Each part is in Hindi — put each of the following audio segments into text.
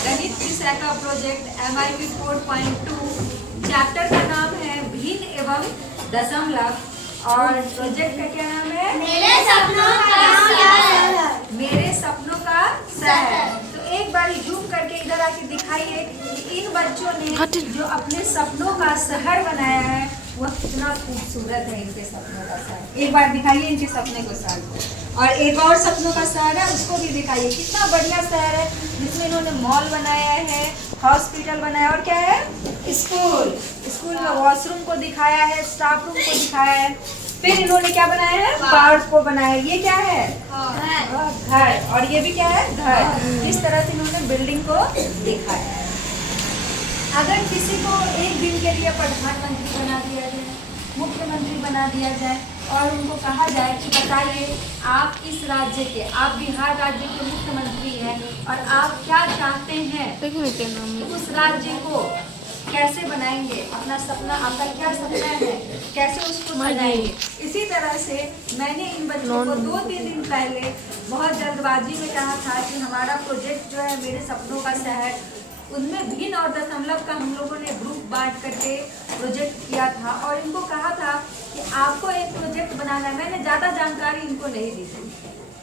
गणित विषय का प्रोजेक्ट MIP 4.2 चैप्टर का नाम है भिन्न एवं दशमलव और प्रोजेक्ट का क्या नाम है मेरे सपनों का शहर। मेरे सपनों का शहर। तो एक बार जूम करके इधर आके दिखाइए इन बच्चों ने जो अपने सपनों का शहर बनाया है वह कितना खूबसूरत है। इनके सपनों का शहर एक बार दिखाइए इनके सपने को शहर। और एक और सपनों का शहर है उसको भी दिखाइए कितना बढ़िया शहर है जिसमें इन्होंने मॉल बनाया है, हॉस्पिटल बनाया और क्या है स्कूल में वॉशरूम को दिखाया है, स्टाफ रूम को दिखाया है। फिर इन्होंने क्या बनाया है पार्क को बनाया। ये क्या है घर और ये भी क्या है घर। इस तरह से इन्होंने बिल्डिंग को दिखाया है। अगर किसी को एक दिन के लिए प्रधानमंत्री बना दिया जाए, मुख्यमंत्री बना दिया जाए और उनको कहा जाए कि बताइए आप इस राज्य के, आप बिहार राज्य के मुख्यमंत्री हैं और आप क्या चाहते हैं उस राज्य को कैसे बनाएंगे, अपना सपना, आपका क्या सपना है, कैसे उसको बनाएंगे। इसी तरह से मैंने इन बच्चों को 2-3 दिन पहले बहुत जल्दबाजी में कहा था कि हमारा प्रोजेक्ट जो है मेरे सपनों का शहर, उनमें भिन्न और दशमलव का हम लोगों ने ग्रुप बांट करके प्रोजेक्ट किया था और इनको कहा था कि आपको एक प्रोजेक्ट बनाना है। मैंने ज़्यादा जानकारी इनको नहीं दी थी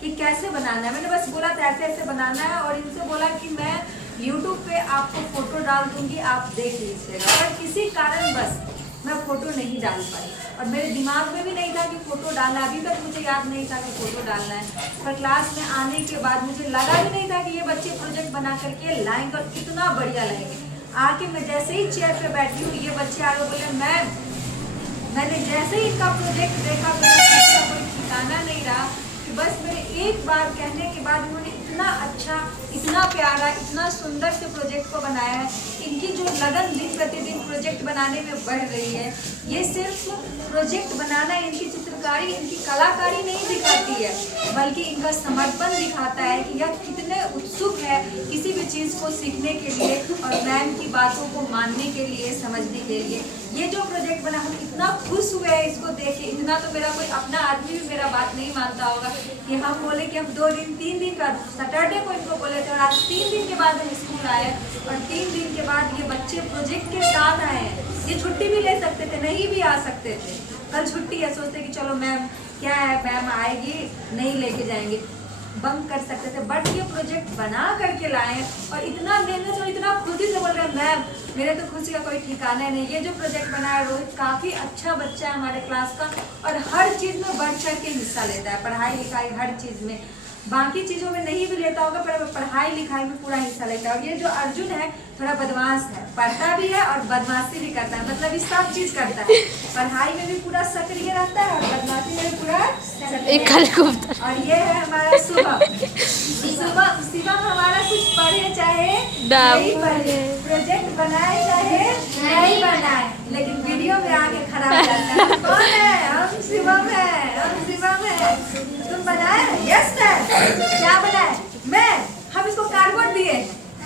कि कैसे बनाना है, मैंने बस बोला था ऐसे ऐसे बनाना है और इनसे बोला कि मैं YouTube पे आपको फोटो डाल दूंगी, आप देख लीजिएगा। पर किसी कारण बस मैं फोटो नहीं डाल पाई और मेरे दिमाग में भी नहीं था कि फोटो डालना, अभी तक मुझे याद नहीं था कि फोटो डालना है। पर क्लास में आने के बाद मुझे लगा भी नहीं था कि ये बच्चे प्रोजेक्ट बना करके लाएंगे और कितना बढ़िया लाएंगे। आके मैं जैसे ही चेयर पे बैठी हूँ ये बच्चे आगे बोले मैंने जैसे ही इनका प्रोजेक्ट देखा तो इसका कोई ठिकाना नहीं रहा कि बस मेरे एक बार कहने के बाद इन्होंने इतना अच्छा, इतना प्यारा, इतना सुंदर से प्रोजेक्ट को बनाया है। इनकी जो लगन दिन प्रतिदिन प्रोजेक्ट बनाने में बढ़ रही है। ये सिर्फ प्रोजेक्ट बनाना, इनकी चित्रकारी, इनकी कलाकारी नहीं दिखाती है बल्कि इनका समर्पण दिखाता है कि यह कितने उत्सुक है किसी भी चीज़ को सीखने के लिए और मैम की बातों को मानने के लिए, समझने के लिए। ये जो प्रोजेक्ट बना हम इतना खुश हुए हैं इसको देख के। इतना तो मेरा कोई अपना आदमी भी मेरा बात नहीं मानता होगा कि हम बोले कि हम 2-3 दिन का सैटरडे को इनको बोले थे और आज 3 दिन के बाद हम स्कूल आए और 3 दिन के बाद ये बच्चे प्रोजेक्ट के साथ आए हैं। ये छुट्टी भी ले सकते थे, नहीं भी आ सकते थे। कल छुट्टी है, सोचते कि चलो मैम क्या है, मैम आएगी नहीं लेके जाएंगे, बंक कर सकते थे। बट ये प्रोजेक्ट बना करके लाए और इतना मेहनत और इतना खुशी से बोल रहे हैं मैम मेरे तो खुशी का कोई ठिकाना नहीं। ये जो प्रोजेक्ट बनाया रोहित काफ़ी अच्छा बच्चा है हमारे क्लास का और हर चीज़ में बढ़ चढ़ के हिस्सा लेता है, पढ़ाई लिखाई हर चीज़ में। बाकी चीज़ों में नहीं भी लेता होगा पर पढ़ाई लिखाई में पूरा हिस्सा लेता है। और ये जो अर्जुन है थोड़ा बदमाश है, पढ़ता भी है और बदमाशी भी करता है, मतलब ये सब चीज़ करता है। पढ़ाई में भी पूरा सक्रिय रहता है और बदमाशी में भी पूरा सक्रिय। और ये है हमारा शिवम हमारा कुछ पढ़े चाहे नहीं पढ़े, प्रोजेक्ट बनाए चाहे नहीं बनाए, लेकिन वीडियो में आके खराब हो जाता है। कौन है? हम शिवम है। तुम बनाए? Yes sir. क्या बनाए? मैं। हम इसको कार्डबोर्ड दिए,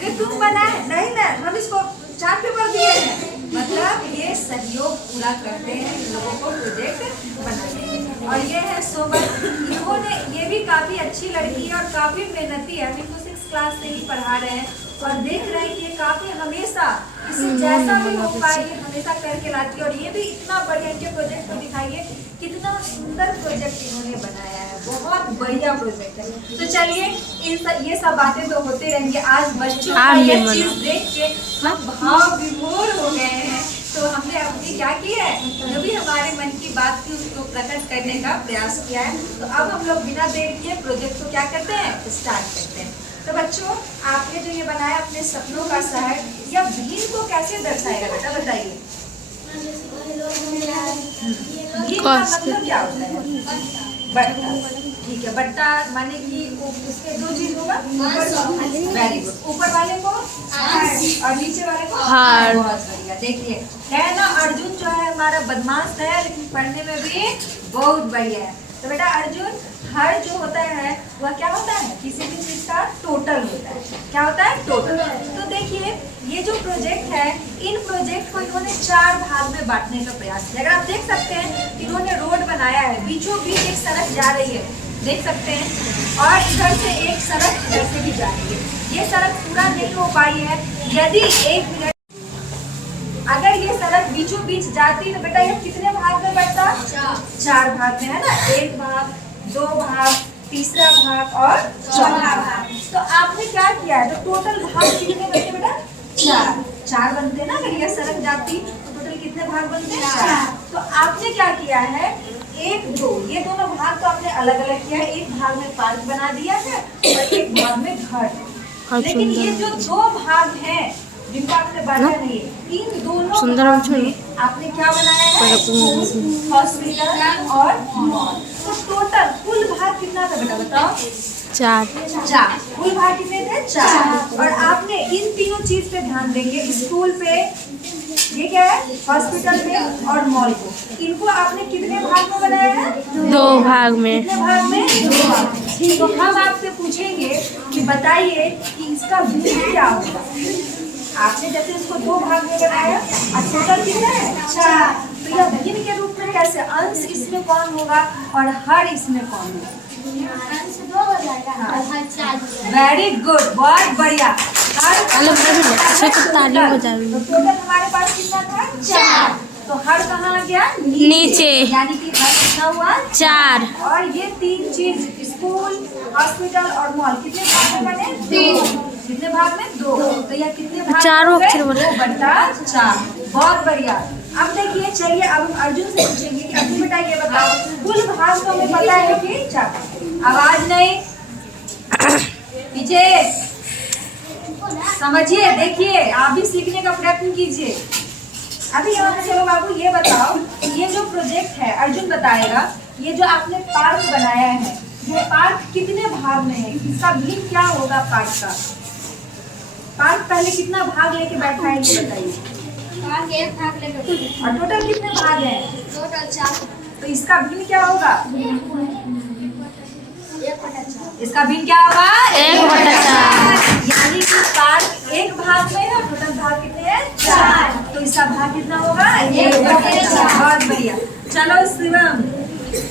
ये तुम बनाए? नहीं मैम, हम इसको चार्ट पेपर दिए हैं। मतलब ये सहयोग पूरा करते हैं इन लोगों को प्रोजेक्ट बनाने। और ये है सोबत, इन्होंने, ये भी काफ़ी अच्छी लड़की है और काफ़ी मेहनती है। हम इनको 6th क्लास से ही पढ़ा रहे हैं और देख रहे हैं कि ये काफ़ी हमेशा इसे जैसा भी हो पाए ये हमेशा करके लाती है। और ये भी इतना बढ़िया, इनके प्रोजेक्ट को दिखाइए कितना सुंदर प्रोजेक्ट इन्होंने बनाया है, बहुत बढ़िया प्रोजेक्ट है। तो चलिए ये सब बातें तो होते रहेंगे। आज बच्चों का ये चीज़ देख के हम भाव विभोर हो गए हैं। तो हमने अपनी क्या की है, जो भी हमारे मन की बात थी उसको प्रकट करने का प्रयास किया है। तो अब हम लोग बिना देर किए प्रोजेक्ट को क्या करते हैं, स्टार्ट करते हैं। तो बच्चों आपने जो ये बनाया अपने सपनों का शहर, या भीड़ को कैसे दर्शाएगा बेटा बताइए। भीड़ का मतलब क्या होता है? बट्टा। ठीक है, बट्टा माने कि इसके 2 चीज होगा, वेरी गुड। ऊपर वाले को और नीचे वाले को हार। बहुत बढ़िया। देखिए है ना, अर्जुन जो है हमारा बदमाश है लेकिन पढ़ने में भी बहुत बढ़िया है। तो बेटा अर्जुन, हर जो होता है वह क्या होता है, किसी भी चीज का टोटल होता है। क्या होता है? टोटल। तो देखिए ये जो प्रोजेक्ट है, इन प्रोजेक्ट को इन्होंने 4 भाग में बांटने का प्रयास किया। अगर आप देख सकते हैं इन्होंने रोड बनाया है, बीचों बीच एक सड़क जा रही है, देख सकते हैं, और इधर से एक सड़क इधर से भी जा रही है। ये सड़क पूरा नहीं हो पाई है, यदि 1 मिनट अगर ये सड़क बीचों बीच जाती तो बेटा ये कितने भाग में बंटता? 4 भाग में, है ना। 1 भाग, 2 भाग, तीसरा भाग और चौथा भाग। तो आपने क्या किया है, तो टोटल भाग कितने बनते बेटा? 4 बनते ना। अगर ये सड़क जाती तो टोटल कितने भाग बनते? 4। तो आपने क्या किया है, 1, 2 ये दोनों भाग तो आपने अलग अलग किया है। 1 भाग में पार्क बना दिया है और 1 भाग में घर। लेकिन ये जो 2 भाग हैं जिनका आपने बांटा नहीं है, इन दोनों भाग में आपने क्या बनाया है? स्कूल, हॉस्पिटल और मॉल। तो टोटल कुल भाग कितना था बेटा, बताओ? 4। कुल भाग कितने थे? 4। और आपने इन तीनों चीज पे ध्यान देंगे, स्कूल पे, ये क्या है, हॉस्पिटल में और मॉल को। इनको आपने कितने भाग में बनाया है? 2 भाग में। कितने भाग में? 2 भाग। ठीक, तो हम आपसे पूछेंगे कि बताइए कि इसका भिन्न क्या होगा। आपने जैसे इसको 2 भाग में बनाया और टोटल कितना है? 4। तो यह भिन्न के रूप में कैसे? अंश इसमें कौन होगा और हर इसमें कौन होगा? वेरी गुड, बहुत बढ़िया। ताली हो जाएगी। तो टोटल हमारे पास कितना था? 4। तो हर कहाँ आ गया? नीचे। यानी कि हर कितना हुआ? 4। और ये 3 चीज, स्कूल, हॉस्पिटल और मॉल, कितने भाग में बने? 2। कितने भाग में? 2। तो यह कितने भाग? चारों अक्षर बोले। 2/4। बहुत बढ़िया। अब देखिए, चलिए अब हम अर्जुन से पूछेंगे कि अर्जुन बेटा ये बताओ, कुल भाग तो हमें पता है कि 4। आवाज नहीं, पीछे समझिए, देखिए, आप भी सीखने का प्रयत्न कीजिए। अभी यहाँ पे चलो बाबू ये बताओ, ये जो प्रोजेक्ट है अर्जुन बताएगा, ये जो आपने पार्क बनाया है, ये पार्क कितने भाग में है? इसका भिन्न क्या होगा पार्क का? पार्क पहले कितना भाग लेके बैठा है ये बताइए। एक भाग लेकर और टोटल कितने भाग हैं? टोटल 4। तो इसका भिन्न क्या होगा? 1/4। इसका भिन्न क्या होगा? 1/4। यानी कि पार्क 1 भाग में है, टोटल भाग कितने हैं? 4। तो इसका भाग कितना होगा? 1/4। बहुत बढ़िया। चलो शिवम,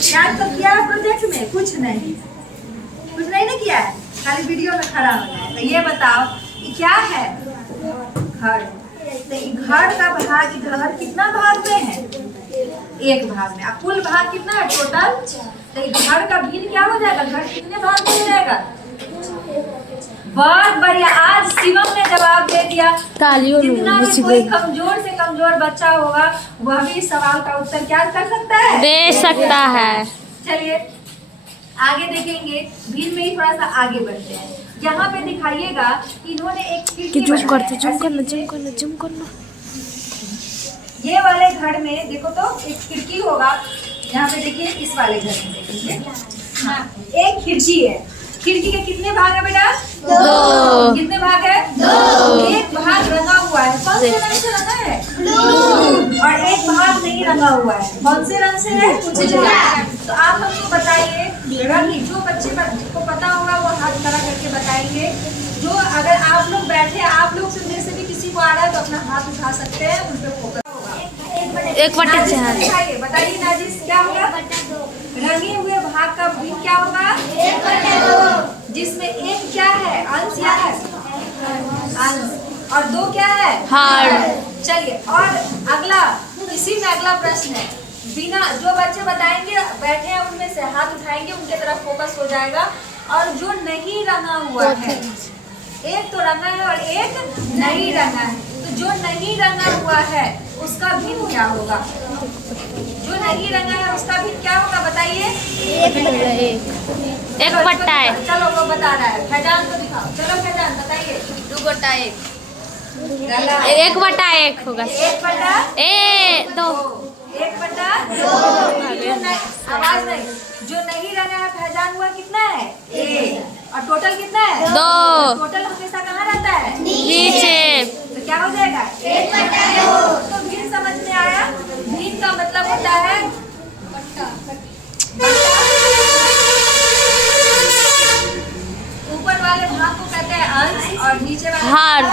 याद तो किया है प्रोजेक्ट में? कुछ नहीं ना किया है, खाली वीडियो में खड़ा होना है। तो ये बताओ ये क्या है? घर। तो घर का भाग, घर कितना भाग में है? 1 भाग में। अब कुल भाग कितना है टोटल? तो घर का भिन्न क्या हो जाएगा? घर कितने भाग में हो जाएगा? बहुत बढ़िया, आज शिवम ने जवाब दे दिया। जितना भी कोई कमजोर से कमजोर बच्चा होगा वह भी इस सवाल का उत्तर क्या कर सकता है? दे सकता है। चलिए आगे देखेंगे, भिन्न में ही थोड़ा सा आगे बढ़ते हैं। यहाँ पे दिखाइएगा इन्होंने एक खिड़की जूम बनाया करते, है। जूम करना। ये वाले घर में देखो तो एक खिड़की होगा। यहाँ पे देखिए, इस वाले घर में देखिए, हाँ, एक खिड़की है। खिड़की के कितने भाग है बेटा? 2। कितने भाग है? 2। एक भाग रंगा हुआ है, कौन से रंग से रंगा है? ब्लू। और एक भाग नहीं रंगा हुआ है, कौन से रंग से है? उजला। तो आप हमको बताइए, रंग जो बच्चे को पता होगा वो हाथ खड़ा करके बताएंगे। जो अगर आप लोग बैठे, आप लोग से में से भी किसी को आ रहा है तो अपना हाथ उठा सकते हैं, उन पे फोकस होगा। 1/4। बताइए नाजिस, क्या होगा? रंगे हुए भाग का भिन्न क्या होगा? 1/2। जिसमें 1 क्या है? अंश या है? अंश। और 2 क्या है? हर। चलिए, और अगला, इसी में अगला प्रश्न है। बिना, जो बच्चे बताएंगे बैठे हैं उनमें से हाथ उठाएंगे, उनके तरफ फोकस हो जाएगा। और जो नहीं रंगा हुआ है, एक तो रंगा है और एक नहीं रंगा है, तो जो नहीं रंगा हुआ है उसका भिन्न क्या होगा? जो नहीं रंगा है उसका भिन्न क्या होगा बताइए? 1/1। चलो वो बता रहा है, फैजान को दिखाओ। चलो फैजान बताइए। 2/1। गलत। 1/1 होगा। 1/2। 2। 1/2। आवाज नहीं। जो नहीं रंगा है फैजान हुआ कितना है? 1। और टोटल कितना है? 2। टोटल हमेशा कहाँ रहता है? नीचे। तो क्या हो जाएगा? 1/2। तो भिन्न समझ में आया? भिन्न का मतलब होता है ऊपर वाले भाग को कहते हैं अंश और नीचे वाले हर।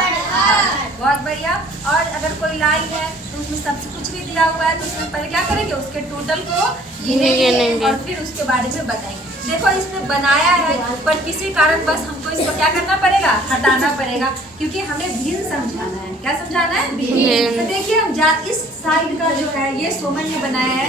बहुत बढ़िया। और अगर कोई लाइन है तो उसमें सबसे कुछ भी दिया हुआ है तो उसमें पहले क्या करेंगे, उसके टोटल को गिनेंगे गिनेंगे और फिर उसके बारे में बताएंगे। देखो इसमें बनाया है पर किसी कारण बस हमको इसको क्या करना पड़ेगा, हटाना पड़ेगा, क्योंकि हमें भिन्न समझाना है। क्या समझाना है? भिन्न। तो देखिए हम इस साइड का जो है ये सोमन ने बनाया है,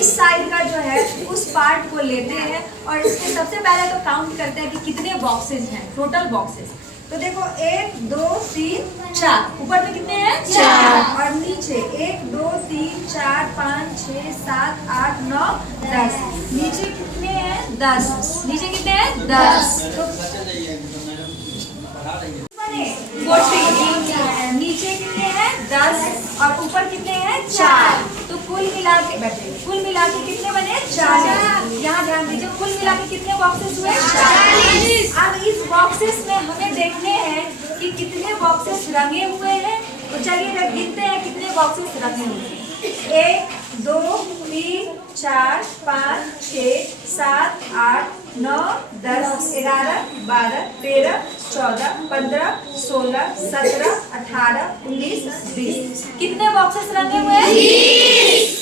इस साइड का जो है उस पार्ट को लेते हैं और इसके सबसे पहले तो काउंट करते हैं कि कितने बॉक्सेस हैं, टोटल बॉक्सेस। तो देखो 1 2 3 4, ऊपर में कितने हैं? 4 और नीचे 1 2 3 4 5 6 7 8 9 10, नीचे कितने हैं? 10, नीचे कितने हैं? 10। तो 40, नीचे कितने हैं? 10 और ऊपर कितने हैं? 4। तो कुल मिला के कितने बने? 40। यहाँ ध्यान दीजिए, कुल मिला के कितने बॉक्सेस हुए? 40। अब इस बॉक्सेस में हमें देखने हैं कि कितने बॉक्सेस रंगे हुए हैं। तो चलिए गिनते हैं कितने बॉक्सेस रंगे हुए हैं। 1 2 3 4 5 6 7 8 9 10 11 12 13 14 15 16 17 18 19 20। कितने बॉक्सेस रंगे हुए हैं? 20।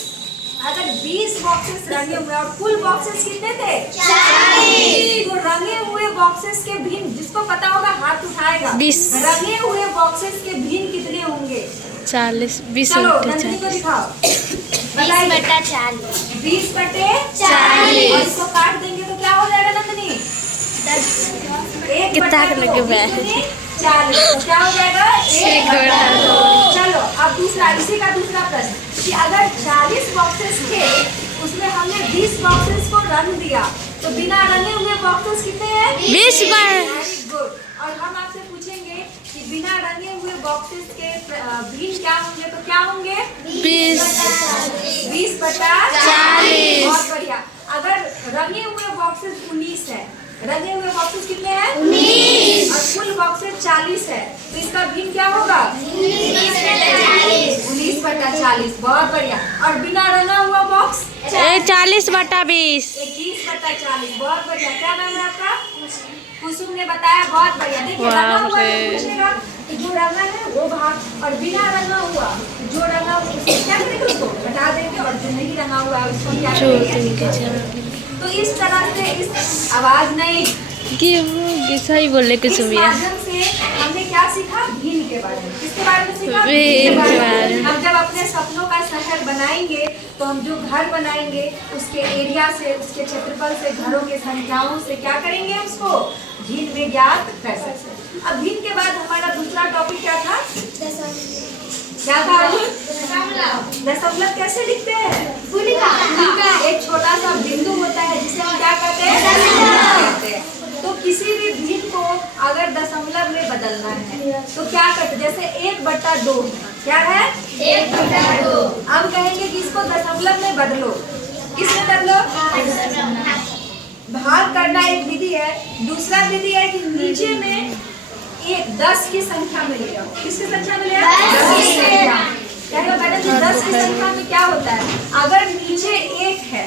अगर 20 बॉक्सेस रंगे हुए और कुल बॉक्सेस कितने थे? 40। तो रंगे हुए बॉक्सेस के भिन्न, जिसको पता होगा हाथ उठाएगा। 20। रंगे हुए बॉक्सेस के भिन्न कितने होंगे? 40 20 चलो नंदिनी को दिखाओ। 20/40। 20/40 और इसको काट देंगे तो क्या हो जाएगा नंदिनी? 1 कितना लगे हुए 40 तो क्या हो जाएगा? 1/2। चलो अब दूसरा, इसी का दूसरा प्रश्न कि अगर 40 बॉक्सेस थे उसमें हमने 20 बॉक्सेस को रंग दिया तो बिना रंगे हुए बॉक्सेस कितने हैं? 20 बार। Very good. और हम आपसे पूछेंगे कि बिना रंगे हुए बॉक्सेस के भिन्न क्या होंगे, तो क्या होंगे? 20/40। बहुत बढ़िया। अगर रंगे हुए बॉक्सेस 19 है, रंगे हुए बॉक्सेस कितने हैं? 19 और कुल बॉक्सेस 40 है, तो इसका भिन्न क्या होगा? 19/40। बहुत बढ़िया। और बिना रंगा हुआ बॉक्स 40/20। 21/40। बहुत बढ़िया। क्या नाम है आपका? कुसुम ने बताया। बहुत बढ़िया। देखिए रंगा हुआ तो पूछेगा कि जो रंगा है वो भाग, और बिना रंगा हुआ जो रंगा हुआ उसको क्या करेंगे? उसको हटा देंगे, और जो नहीं रंगा हुआ उसको क्या करेंगे? तो इस तरह से इस आवाज नहीं सही बोले कुछ इस भी माध्यम से हमने क्या सीखा? भिन्न के बारे में। किसके बारे में सीखा? भिन्न के बारे में। हम जब अपने सपनों का शहर बनाएंगे तो हम जो घर बनाएंगे उसके एरिया से, उसके क्षेत्रफल से, घरों के संख्याओं से क्या करेंगे? उसको भिन्न में ज्ञात कर सकते हैं। अब भिन्न के बाद हमारा दूसरा टॉपिक क्या था? क्या था? दशमलव कैसे लिखते हैं? एक छोटा सा बिंदु होता है जिसे हम क्या कहते हैं? दशमलव कहते हैं। तो किसी भी भिन्न को अगर दशमलव में बदलना है तो क्या करते? जैसे 1/2 क्या है? 1/2। अब कहेंगे कि इसको दशमलव में बदलो। किसमें बदलो? भाग करना एक विधि है। दूसरा विधि है कि नीचे में 10 की संख्या में ले जाओ। किसकी संख्या में ले आओ? 10 की संख्या। क्या है मैडम जी? 10 की संख्या में क्या होता है? अगर नीचे 1 है,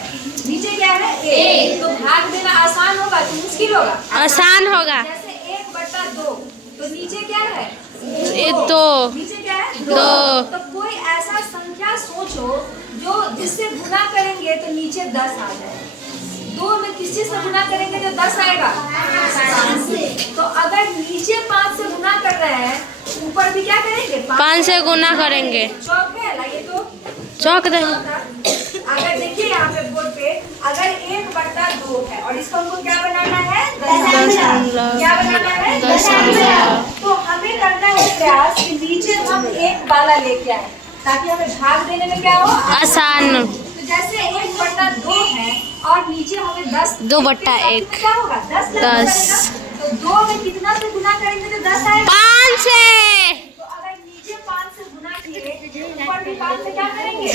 नीचे क्या है? 1, तो भाग देना आसान होगा कि मुश्किल होगा? आसान होगा। जैसे 1/2 तो नीचे क्या है? 2। नीचे क्या है? 2। तो कोई ऐसा संख्या सोचो जो जिससे गुना करेंगे तो नीचे 10 आ जाए। 2 में किस चीज से गुना करेंगे जो 10 आएगा? 5 से। तो अगर नीचे 5 से गुना कर रहे हैं, ऊपर भी क्या करेंगे? 5 से गुना करेंगे। चौक है, लाइए तो चौक दे। अगर देखिए यहाँ पे बोर्ड पे अगर 1/2 है और इसको हमको क्या बनाना है? दशमलव। क्या बनाना है? दशमलव। तो हमें करना है प्रयास कि नीचे हम 1 वाला लेके आए ताकि हमें भाग देने में क्या हो? आसान। तो जैसे 1/2 है और नीचे हमें 10 2/1 क्या होगा? 10। तो 2 में कितना से गुना करेंगे तो 10 आएगा? 5 से। तो अगर नीचे 5 से गुना किए ऊपर भी 5 से क्या करेंगे?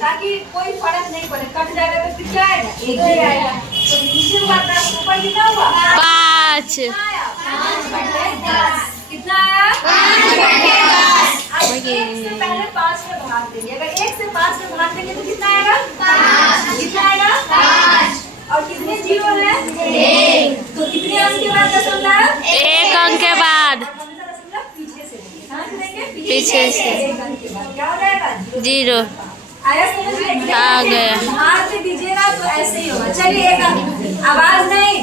ताकि कोई फर्क नहीं पड़े। कट जाएगा तो फिर क्या आएगा? 1 ही आएगा। तो नीचे हुआ 10, ऊपर कितना हुआ? 5। कितना आया? 5/10। कितना आया? 5/10। अब 1 से पहले 5 में भाग देंगे। अगर 1 से 5 में भाग देंगे तो कितना आएगा? 5। कितना आएगा? 5। और कितने जीरो है? 1। तो कितने अंक के बाद दशमलव? 1 अंक के बाद। दशमलव पीछे से देंगे। कहाँ से देंगे? पीछे से। 1 अंक के बाद क्या हो जाएगा? जीरो। आया समझ में? आ गया। हाथ से दीजिएगा तो ऐसे ही होगा। चलिए एक आवाज नहीं,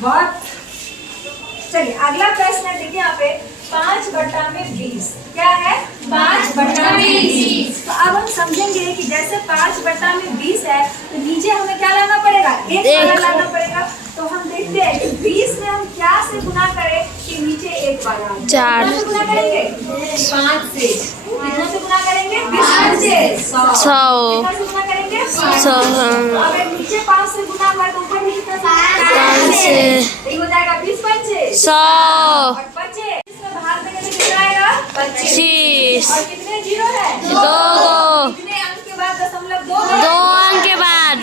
बहुत। चलिए अगला प्रश्न है, देखिए यहाँ पे 5/20 क्या है? 5/20। तो अब हम समझेंगे कि जैसे 5/20 है तो नीचे हमें क्या लाना पड़ेगा? एक वाला लाना पड़ेगा। तो हम देखते हैं कि 20 में हम क्या से गुना करें कि नीचे एक वाला? 4 कितना से गुना करेंगे? 5 से। कितना से गुना करेंगे? 20 से 100। 100। कितना से गुना करेंगे? 100। अगर नीचे 5 से गुना हुआ तो ऊपर नीचे 5 से। तो ये हो जाएगा 20 पंचे 100। और 25 इसमें भाग देने से कितना आएगा? 25। 25। और कितने जीरो है? 2। कितने अंक के बाद दशमलव 2? 2 अंक के बाद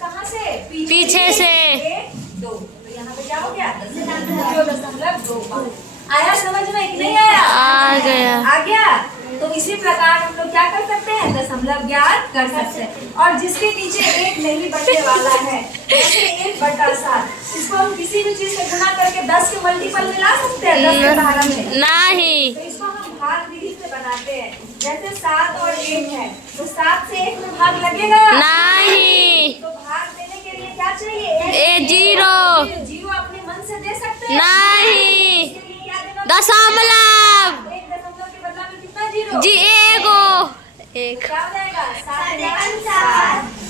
कहाँ से? पीछे से। 1 2। तो यहाँ पे क्या हो गया? 0.25। आया समझ में कि नहीं आया? आ गया। आ गया। तो इसी प्रकार हम लोग क्या कर सकते हैं? दशमलव ज्ञात कर सकते हैं। और जिसके नीचे एक नहीं बचने वाला है, जैसे 1/7, इसको हम किसी भी चीज से गुणा करके 10 के मल्टीपल में ला सकते हैं, 10 के भाग में। नहीं। तो इसको हम भाग विधि से बनाते हैं। जैसे 7 और 1 है तो 7 से 1 में भाग लगेगा? नहीं। तो भाग देने के लिए क्या चाहिए? ए जीरो। जीरो अपने मन से दे सकते हैं? नहीं। इसके लिए क्या देना? दशमलव। 1 दशमलव के बदला में कितना जीरो? जी एगो। एक। क्या हो जाएगा? 7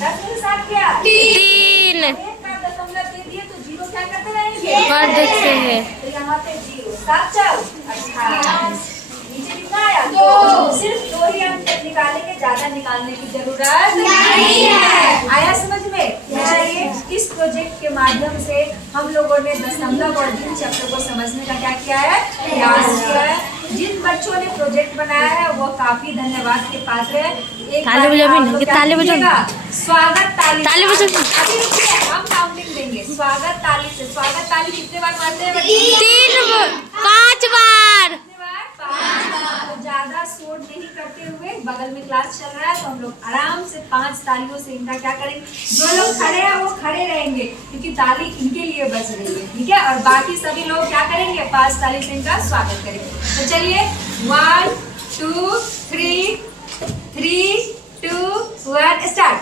10 में 7 क्या? 3। एक का दशमलव दे दिए तो जीरो क्या करते रहेंगे? बढ़ देखते हैं। तो यहाँ पे जीरो 7 4 18। नीचे कितना आया? 2। सिर्फ 2 ही अंक निकालेंगे, ज्यादा निकालने की जरूरत नहीं है। आया समझ में? चलिए इस प्रोजेक्ट के माध्यम से हम लोगों ने दशमलव और जिन चैप्टर को समझने का क्या किया है? प्रयास किया है। जिन बच्चों ने प्रोजेक्ट बनाया है वो काफी धन्यवाद के पात्र है। एक ताली बार बजाओ आप ना, लोग क्या ताली बजाओ। कीजिएगा? स्वागत ताली। ताली बजाओ। अभी रुकिए, हम काउंटिंग देंगे। स्वागत ताली से। स्वागत ताली कितने बार मारते हैं? 5 बार। कितने बार? 5 बार। तो ज्यादा शोर नहीं करते हुए, बगल में क्लास चल रहा है तो हम लोग आराम से 5 तालियों से इनका क्या करेंगे? जो लोग खड़े हैं वो खड़े रहेंगे क्योंकि ताली इनके लिए बच रही है, ठीक है? और बाकी सभी लोग क्या करेंगे? 5 ताली से इनका स्वागत करेंगे। तो चलिए 1 2 3 3 2 1 स्टार्ट।